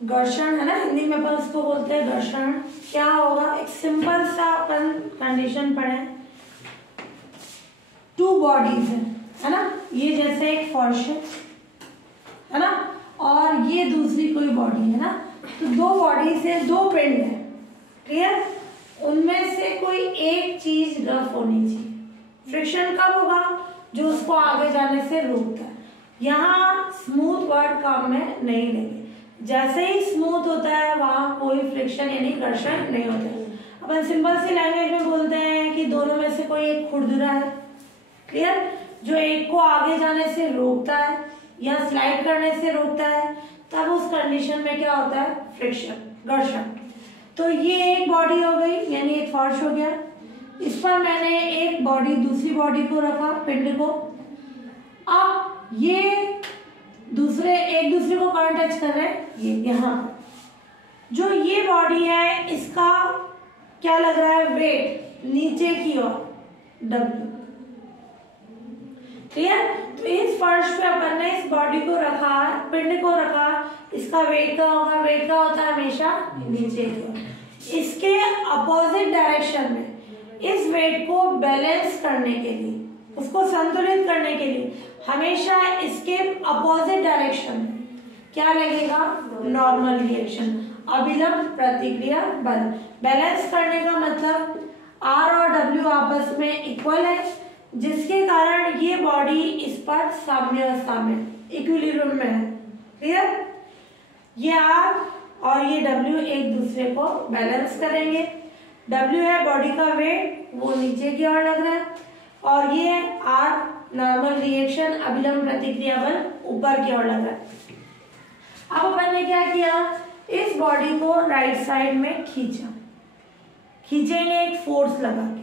घर्षण है ना, हिंदी में अपन उसको बोलते हैं घर्षण। क्या होगा, एक सिंपल सा अपन कंडीशन पढ़े, टू बॉडीज है ना, ये जैसे एक फर्श है ना, और ये दूसरी कोई बॉडी है ना, तो दो बॉडी से दो पिंड है, क्लियर, उनमें से कोई एक चीज रफ होनी चाहिए। फ्रिक्शन कब होगा, जो उसको आगे जाने से रोकता है। यहाँ स्मूथ वर्ड काम में नहीं लेंगे, जैसे ही स्मूथ होता है वहां कोई फ्रिक्शन यानी घर्षण नहीं होता है। अपन सिंपल सी लैंग्वेज में बोलते हैं कि दोनों में से कोई एक खुरदुरा है, क्लियर, जो एक को आगे जाने से रोकता है या स्लाइड करने से रोकता है, तब उस कंडीशन में क्या होता है, फ्रिक्शन, घर्षण। तो ये एक बॉडी हो गई यानी एक फर्श हो गया, इस पर मैंने एक बॉडी दूसरी बॉडी को रखा, पिंड को। अब ये दूसरे एक दूसरे को कहाँ टच कर रहे हैं, ये यहाँ। जो ये बॉडी है इसका क्या लग रहा है, वेट नीचे की ओर, W, क्लियर। तो इस फर्श पे अपन ने इस बॉडी को रखा, पिंड को रखा, इसका वेट क्या होगा, वेट क्या होता है हमेशा नीचे की ओर। इसके अपोजिट डायरेक्शन में इस वेट को बैलेंस करने के लिए, उसको संतुलित करने के लिए हमेशा इसके अपोजिट डायरेक्शन में क्या लगेगा, नॉर्मल रिएक्शन, अभिलंब प्रतिक्रिया बल। बैलेंस करने का मतलब R और W आपस में इक्वल है, जिसके कारण ये बॉडी इस पर साम्य अवस्था में, इक्विलिब्रियम में है, क्लियर। ये R और ये W एक दूसरे को बैलेंस करेंगे। W है बॉडी का वेट, वो नीचे की ओर लग रहा है, और ये R नॉर्मल रिएक्शन, अभिलंब प्रतिक्रिया बल ऊपर की ओर लग रहा है। अब अपन ने क्या किया, इस बॉडी को राइट साइड में खींचा, खींचेंगे एक फोर्स लगा के,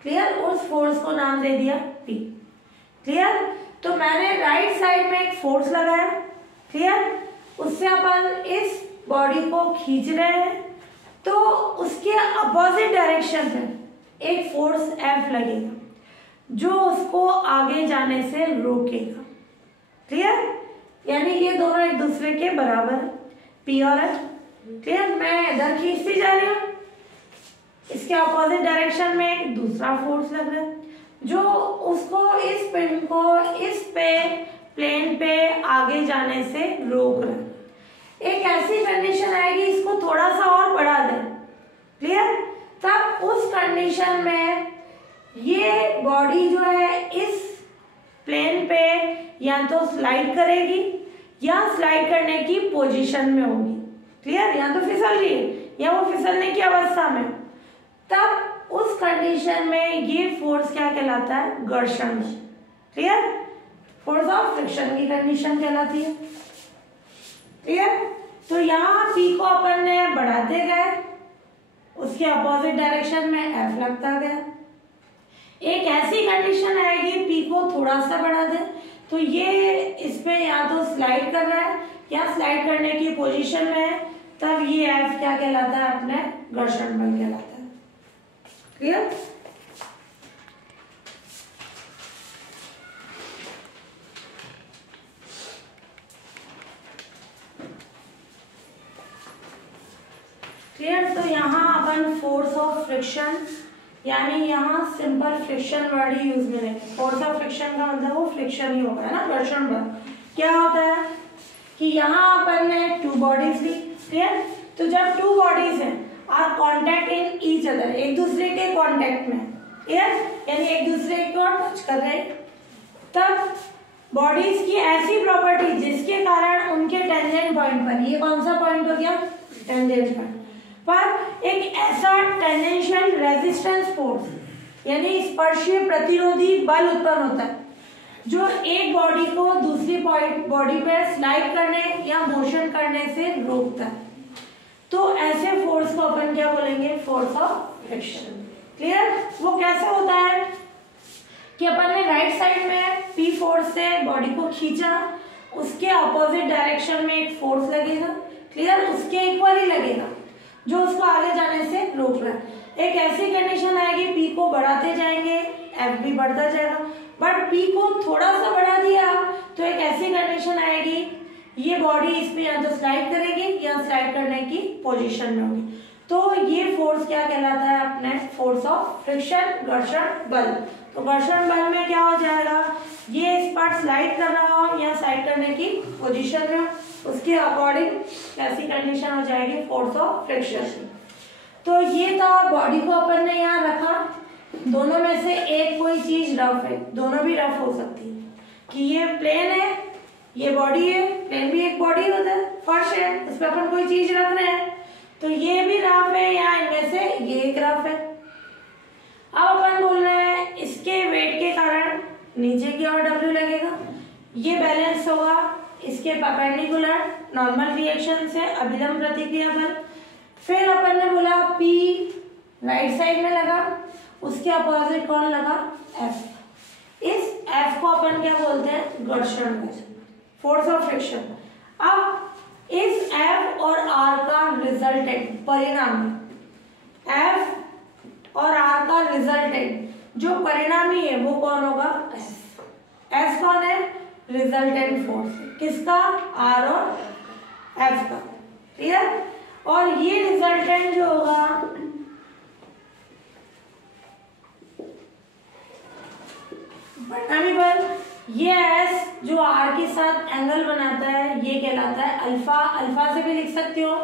क्लियर, उस फोर्स को नाम दे दिया P, क्लियर। तो मैंने राइट साइड में एक फोर्स लगाया, क्लियर, उससे अपन इस बॉडी को खींच रहे हैं, तो उसके अपोजिट डायरेक्शन में एक फोर्स F लगेगा जो उसको आगे जाने से रोकेगा, क्लियर। यानी ये दोनों एक दूसरे के बराबर है, P और F, क्लियर। मैं इधर खींचती जा रही हूँ, इसके अपोजिट डायरेक्शन में एक दूसरा फोर्स लग रहा है जो उसको, इस पिंड को इस पे प्लेन पे आगे जाने से रोक रहा है। एक ऐसी कंडीशन आएगी, इसको थोड़ा सा और बढ़ा दें, क्लियर, तब उस कंडीशन में ये बॉडी जो है इस प्लेन पे या तो स्लाइड करेगी या स्लाइड करने की पोजीशन में होगी, क्लियर, या तो फिसल रही है या वो फिसलने की अवस्था में। तब उस कंडीशन में ये फोर्स क्या कहलाता है, घर्षण, क्लियर, फोर्स ऑफ फ्रिक्शन की कंडीशन कहलाती है, क्लियर। तो यहाँ P को अपन ने बढ़ाते गए, उसके अपोजिट डायरेक्शन में F लगता गया। एक ऐसी कंडीशन आएगी P को थोड़ा सा बढ़ा दे, तो ये इस पे या तो स्लाइड कर रहा है या स्लाइड करने की पोजीशन में है, तब ये F क्या कहलाता है, अपने घर्षण बल कहलाता है, क्लियर। क्लियर। तो यहाँ अपन फोर्स ऑफ फ्रिक्शन, यानी यहाँ सिंपल फ्रिक्शन वर्ड ही यूज में लेंगे। फोर्स ऑफ फ्रिक्शन का मतलब वो फ्रिक्शन ही होगा, है ना, घर्षण बल। क्या होता है कि यहाँ अपन ने टू बॉडीज ली, क्लियर। तो जब टू बॉडीज हैं are contact in each other, एक दूसरे के कॉन्टेक्ट में, क्लियर, यानी एक दूसरे को टच कर रहे हैं, तब बॉडीज की ऐसी प्रॉपर्टी जिसके कारण उनके टेंजेंट पॉइंट पर, ये कौन सा पॉइंट हो गया, टेंजेंट पॉइंट पर, एक ऐसा टेंजेंशियल रेजिस्टेंस फोर्स यानी स्पर्शीय प्रतिरोधी बल उत्पन्न होता है जो एक बॉडी को दूसरी बॉडी पर स्लाइड करने या मोशन करने से रोकता है। तो ऐसे फोर्स को अपन क्या बोलेंगे, फोर्स ऑफ फ्रिक्शन, क्लियर। वो कैसे होता है कि अपन ने राइट साइड में P फोर्स से बॉडी को खींचा, उसके अपोजिट डायरेक्शन में एक फोर्स लगेगा, क्लियर, उसके इक्वल ही लगेगा जो उसको आगे जाने से रोक रहा है। एक ऐसी कंडीशन आएगी P को बढ़ाते जाएंगे, F भी बढ़ता जाएगा, बट P को थोड़ा सा बढ़ा दिया तो एक ऐसी कंडीशन आएगी, ये बॉडी इस पे या तो स्लाइड करेगी या स्लाइड करने की पोजीशन में होगी। तो ये फोर्स क्या कहलाता है अपने, फोर्स ऑफ फ्रिक्शन, घर्षण बल। तो घर्षण बल में क्या हो जाएगा, ये इस पार्ट स्लाइड कर रहा हो या स्लाइड करने की पोजीशन में, उसके अकॉर्डिंग कैसी कंडीशन हो जाएगी, फोर्स ऑफ फ्रिक्शन। तो ये था, बॉडी को अपन ने यहाँ रखा, दोनों में से एक कोई चीज रफ है, दोनों भी रफ हो सकती है, कि ये प्लेन है, ये बॉडी है, प्लेन भी एक बॉडी होता है, फर्श है, उस पर अपन कोई चीज रख रहे हैं, तो ये भी रफ है या इनमें से ये एक रफ है। अब अपन बोल रहे हैं इसके वेट के कारण नीचे की ओर W लगेगा, ये बैलेंस होगा इसके परपेंडिकुलर नॉर्मल रिएक्शन से अभिलंब प्रतिक्रिया बल। फिर अपन ने बोला P राइट साइड में लगा, उसके अपोजिट कौन लगा, F। इस F को अपन क्या बोलते हैं, घर्षण बल, फोर्स ऑफ फ्रिक्शन। अब इस F और R का रिजल्टेंट, परिणामी, F और R का रिजल्टेंट जो परिणामी है वो कौन होगा, S। S कौन है, रिजल्टेंट फोर्स, किसका, R और F का, क्लियर। और ये रिजल्टेंट जो होगा परिणामी बल, ये S जो R के साथ एंगल बनाता है ये कहलाता है अल्फा। अल्फा से भी लिख सकते हो,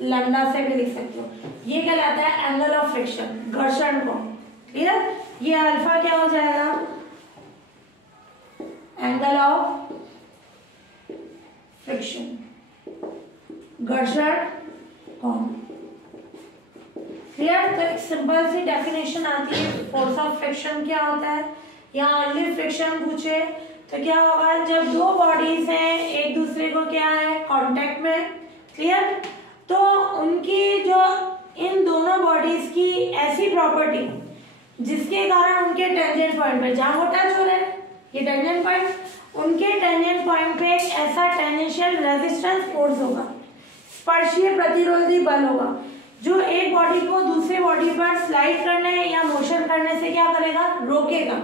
लैम्डा से भी लिख सकते हो, ये कहलाता है एंगल ऑफ फ्रिक्शन, घर्षण कोण, क्लियर। ये अल्फा क्या हो जाएगा, एंगल ऑफ फ्रिक्शन, घर्षण कोण, क्लियर। तो एक सिंपल सी डेफिनेशन आती है, फोर्स ऑफ फ्रिक्शन क्या होता है। यहाँ ओनली फ्रिक्शन पूछे तो क्या होगा, जब दो बॉडीज हैं एक दूसरे को क्या है, कांटेक्ट में, क्लियर। तो उनकी जो, इन दोनों बॉडीज की ऐसी प्रॉपर्टी जिसके कारण उनके टेंजेंट पॉइंट पे, जहां वो टच हो रहे हैं, ये टेंजेंट पॉइंट, उनके टेंजेंट पॉइंट पे एक ऐसा टेंजेंशियल रेजिस्टेंस फोर्स होगा, स्पर्शीय प्रतिरोधी बल होगा, जो एक बॉडी को दूसरे बॉडी पर स्लाइड करने या मोशन करने से क्या करेगा, रोकेगा।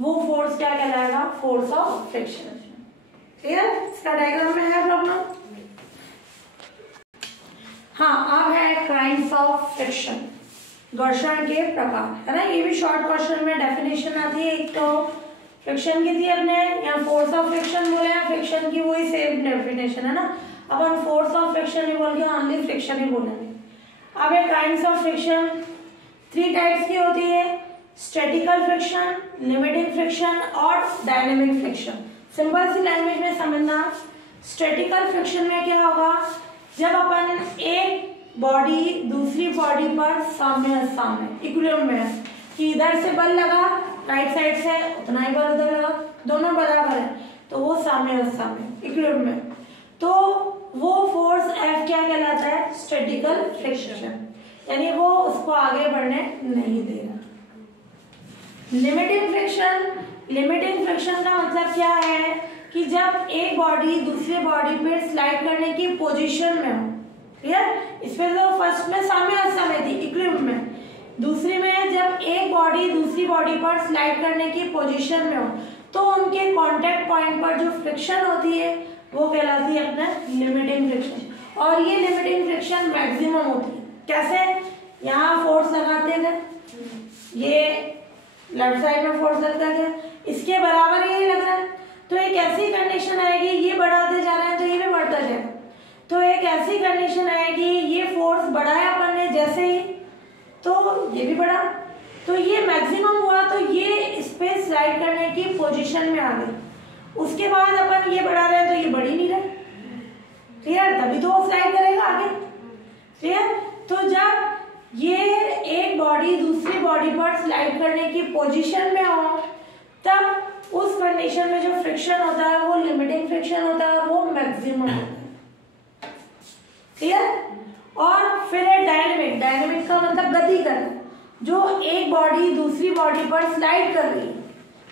वो फोर्स क्या कहलाएगा, फोर्स ऑफ फ्रिक्शन, क्लियर। इसका डायग्राम में है प्रॉब्लम। हाँ, अब है काइंड्स ऑफ फ्रिक्शन, घर्षण के प्रकार, है ना। ये भी शॉर्ट क्वेश्चन में डेफिनेशन आती है। एक तो फ्रिक्शन की थी अपने, या फोर्स ऑफ फ्रिक्शन बोले हैं, फ्रिक्शन की वही सेम डेफिनेशन है ना। अपन फोर्स ऑफ फ्रिक्शन ही बोल के ओनली फ्रिक्शन ही बोलेंगे। अब है काइंड्स ऑफ फ्रिक्शन, 3 टाइप्स की होती है, स्टैटिकल फ्रिक्शन, लिमिटिंग फ्रिक्शन और डायनेमिक फ्रिक्शन। सिंपल सी लैंग्वेज में समझना, स्टैटिकल फ्रिक्शन में क्या होगा, जब अपन एक बॉडी दूसरी बॉडी पर सामने सामने इक्विलिब्रियम में है, कि इधर से बल लगा राइट साइड से उतना ही बल उधर लगा, दोनों बराबर है, तो वो सामने सामने इक्विलिब्रियम में, तो वो फोर्स F क्या कहलाता है, स्टैटिकल फ्रिक्शन, यानी वो उसको आगे बढ़ने नहीं दे रहा। लिमिटिंग फ्रिक्शन, लिमिटिंग फ्रिक्शन का मतलब क्या है कि जब एक बॉडी दूसरी बॉडी पे स्लाइड करने की पोजीशन में हो, क्लियर। इसमें तो फर्स्ट में सामने थी इक्विलिब्रियम में, दूसरी में जब एक बॉडी दूसरी बॉडी पर स्लाइड करने की पोजीशन में हो, तो उनके कांटेक्ट पॉइंट पर जो फ्रिक्शन होती है वो कहलाती है अपना लिमिटिंग फ्रिक्शन। और ये लिमिटिंग फ्रिक्शन मैक्सिमम होती है। कैसे, यहाँ फोर्स लगाते थे, ये लेफ्ट साइड में फोर्स लगता है, इसके बराबर यही लग रहा है, तो एक ऐसी कंडीशन आएगी, ये बढ़ाते जा रहे हैं तो ये भी बढ़ता जाएगा, तो एक ऐसी कंडीशन आएगी, ये फोर्स बढ़ाया अपन ने जैसे ही, तो ये भी बढ़ा, तो ये मैक्सिमम हुआ, तो ये इस पे स्लाइड करने की पोजीशन में आ गई। उसके बाद अपन ये बढ़ा रहे हैं तो ये बढ़ ही नहीं रहा, क्लियर, तभी तो वो स्लाइड करेगा आगे, क्लियर। तो जब ये एक बॉडी दूसरी बॉडी पर स्लाइड करने की पोजीशन में हो, तब उस कंडीशन में जो फ्रिक्शन होता है वो लिमिटिंग फ्रिक्शन होता है और वो मैक्सिमम होता है, क्लियर। और फिर है डायनेमिक, डायनेमिक का मतलब गति करना, जो एक बॉडी दूसरी बॉडी पर स्लाइड कर रही है,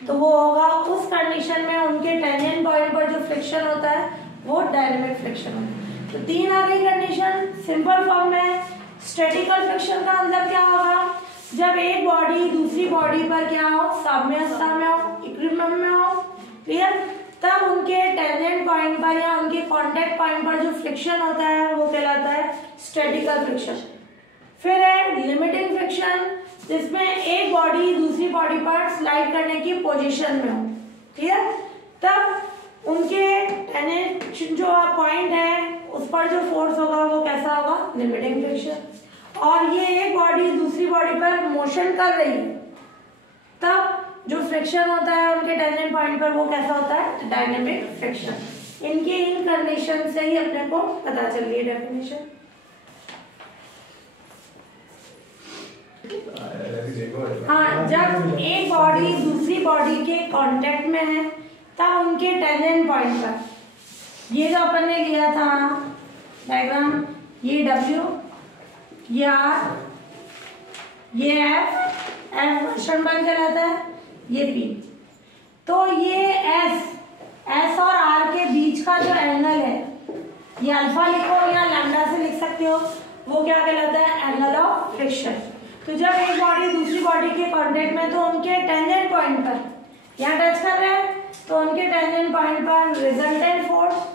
तो वो होगा उस कंडीशन में उनके टेंजेंट पॉइंट पर जो फ्रिक्शन होता है वो डायनेमिक फ्रिक्शन होता है। तो 3 आ गई कंडीशन सिंपल फॉर्म में। स्टैटिकल फ्रिक्शन का मतलब क्या होगा, जब एक बॉडी दूसरी बॉडी पर क्या हो, साम्यावस्था में हो, इक्विलिब्रियम में हो, क्लियर, तब उनके टेंजेंट पॉइंट पर या उनके कांटेक्ट पॉइंट पर जो फ्रिक्शन होता है वो कहलाता है स्टैटिकल फ्रिक्शन। फिर है लिमिटिंग फ्रिक्शन, जिसमें एक बॉडी दूसरी बॉडी पर स्लाइड करने की पोजीशन में हो, ठीक है, तब उनके टेंजेंट जो पॉइंट है उस पर जो फोर्स होगा वो कैसा होगा, लिमिटिंग फ्रिक्शन। और ये एक बॉडी दूसरी बॉडी पर मोशन कर रही है, तब जो फ्रिक्शन होता है उनके टेंजेंट पॉइंट पर वो कैसा होता है, डायनेमिक फ्रिक्शन। इनके इन कंडीशन से ही अपने को पता चल रही है डेफिनेशन। हाँ, जब एक बॉडी दूसरी बॉडी के कांटेक्ट में है तब उनके टेंजेंट पॉइंट पर, ये जो अपन ने लिया था डायग्राम, ये W, ये R, ये F घर्षण बल कहलाता है, ये P। तो ये S और R के बीच का जो एंगल है, ये अल्फा लिखो या लैम्डा से लिख सकते हो, वो क्या कहलाता है, एंगल ऑफ फ्रिक्शन। तो जब एक बॉडी दूसरी बॉडी के कांटेक्ट में, तो उनके टेंजेंट पॉइंट पर यहाँ टच कर रहे हैं, तो उनके टेंजेंट पॉइंट पर resultant force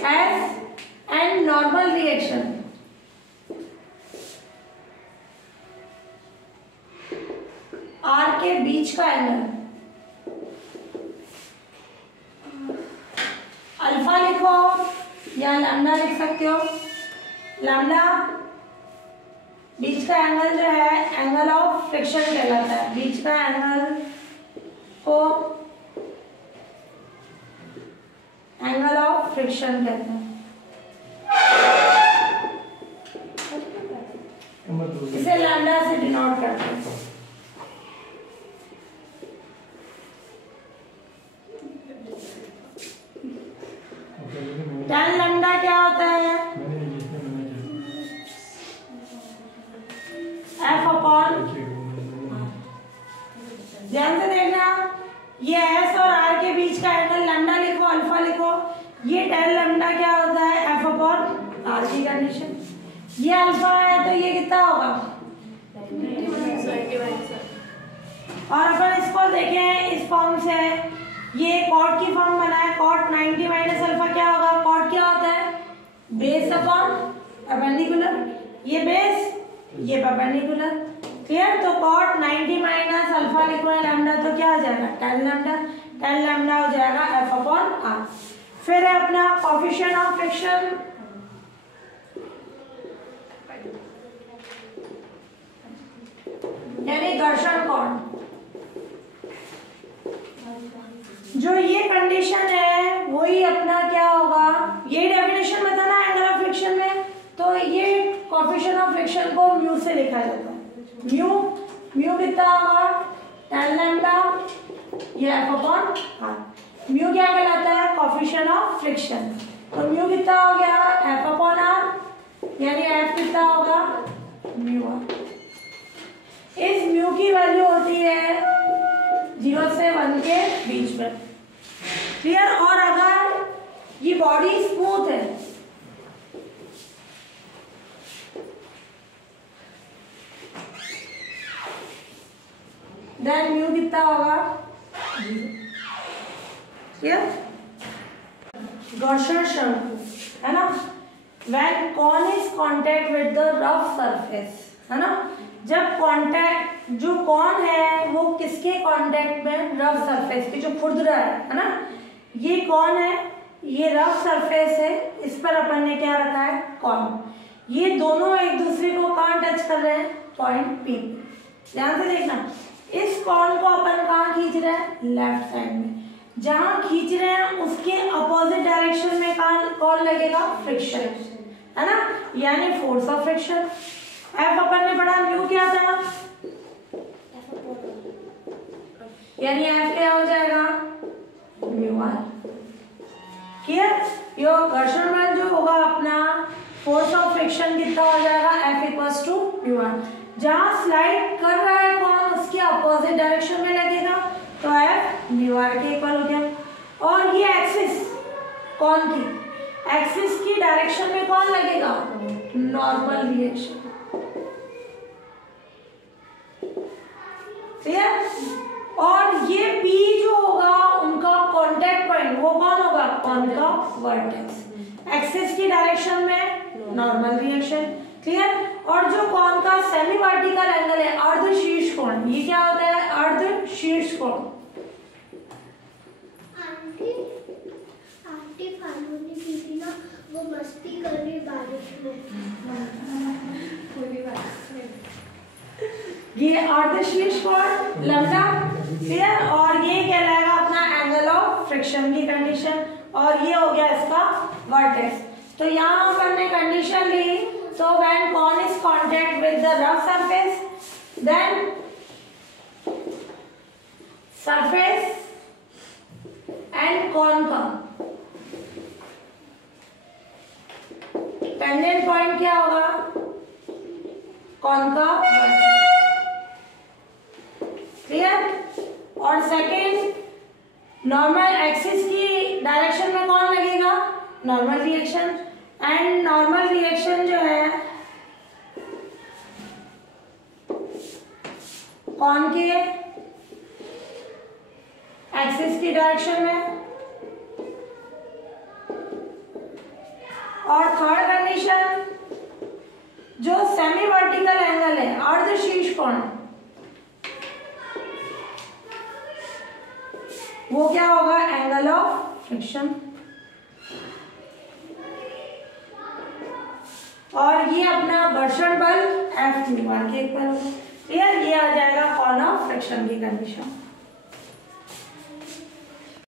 S and normal reaction R के बीच का एंगल, अल्फा लिखो या लैम्डा लिख सकते हो। लैम्डा बीच का एंगल जो है एंगल ऑफ फ्रिक्शन कहलाता है, बीच का एंगल को एंगल ऑफ फ्रिक्शन कहते हैं। इसे लैम्डा से डिनोट करते हैं। tan लैम्डा क्या होता है, F अपॉन, ध्यान से देखना, ये S और R के बीच का एंगल लैम्डा लिखो, अल्फा लिखो, ये tan लैम्डा क्या होता है, F अपॉन R की कंडीशन। ये अल्फा है तो ये कितना होगा, और अपन इसको देखें इस फॉर्म से, ये कॉट की फॉर्म बना है, कॉट 90 माइनस अल्फा क्या होगा, कॉट क्या होता है, बेस अपॉन परपेंडिकुलर, ये बेस ये परपेंडिकुलर, क्लियर। तो कॉट 90 माइनस अल्फा लिखो है लैम्डा, तो क्या हो जाएगा, tan लैम्डा, tan लैम्डा हो जाएगा F अपॉन R। फिर है अपना कोएफिशिएंट ऑफ फ्रिक्शन, यानी घर्षण कोण। जो ये कंडीशन है वही अपना क्या होगा, ये डेफिनेशन में था ना एंगल ऑफ फ्रिक्शन में, तो ये कोएफिशिएंट ऑफ फ्रिक्शन को म्यू से लिखा जाता है। म्यू कितना होगा, tan लैम्डा, ये F अपॉन R। म्यू क्या कहलाता है, कोएफिशिएंट ऑफ फ्रिक्शन। तो म्यू कितना हो गया, F अपॉन R, यानी F कितना होगा, म्यू R। इस म्यू की वैल्यू होती है 0 से 1 के बीच में, क्लियर। और अगर ये बॉडी स्मूथ है, देन म्यू कितना होगा, क्लियर। घर्षण शंकु है ना, when cone is contact with the rough surface, है ना, जब कांटेक्ट जो कॉन है वो किसके कांटेक्ट में, रफ सरफेस के, जो खुरदरा है ना, ये कॉन है, ये रफ सरफेस है, इस पर अपन ने क्या रखा है, कॉन। ये दोनों एक दूसरे को कहाँ टच कर रहे हैं, पॉइंट P। ध्यान से देखना, इस कॉन को अपन कहाँ खींच रहे हैं, लेफ्ट साइड में। जहां खींच रहे हैं उसके अपोजिट डायरेक्शन में कौन लगेगा, फ्रिक्शन, है ना, यानी फोर्स ऑफ फ्रिक्शन। F अपन ने पढ़ा, म्यू क्या था, यानी F क्या हो जाएगा, म्यू R, क्लियर। यो घर्षण बल जो होगा अपना, फोर्स ऑफ फ्रिक्शन कितना हो जाएगा, F equals to mu R। जहां स्लाइड कर रहा है कौन, उसके अपोजिट डायरेक्शन में लगेगा, तो F म्यू R के इक्वल हो गया। और ये एक्सिस कौन की, एक्सिस की डायरेक्शन में कौन लगेगा, नॉर्मल रिएक्शन। क्लियर। और ये P जो होगा उनका कांटेक्ट पॉइंट वो कौन होगा, कौन का वर्टेक्स। एक्सिस की डायरेक्शन में नॉर्मल रिएक्शन। क्लियर। और जो कौन का सेमी वर्टिकल एंगल है अर्ध शीर्ष कोण, ये क्या होता है, अर्ध शीर्ष कोण। आंटी फालूनी की थी ना, वो मस्ती कर रही बारिश में। ये अर्ध शीर्ष कोण लैम्डा। क्लियर। और ये कहलाएगा अपना एंगल ऑफ फ्रिक्शन की कंडीशन, और ये हो गया इसका वर्टेक्स। तो यहाँ अपन ने कंडीशन ली, so when cone is contact with the rough surface, then surface and cone का tangent point क्या होगा, cone का क्लियर। और सेकेंड नॉर्मल एक्सिस की डायरेक्शन में कौन लगेगा, normal reaction. And normal reaction जो है कौन के एक्सिस की डायरेक्शन में। और थर्ड कंडीशन जो सेमी वर्टिकल एंगल है अर्ध शीर्ष कोण, वो क्या होगा, एंगल ऑफ फ्रिक्शन। और ये अपना घर्षण बल F2 मार्केट पर होगा। क्लियर। ये आ जाएगा कॉन ऑफ फ्रिक्शन की कंडीशन।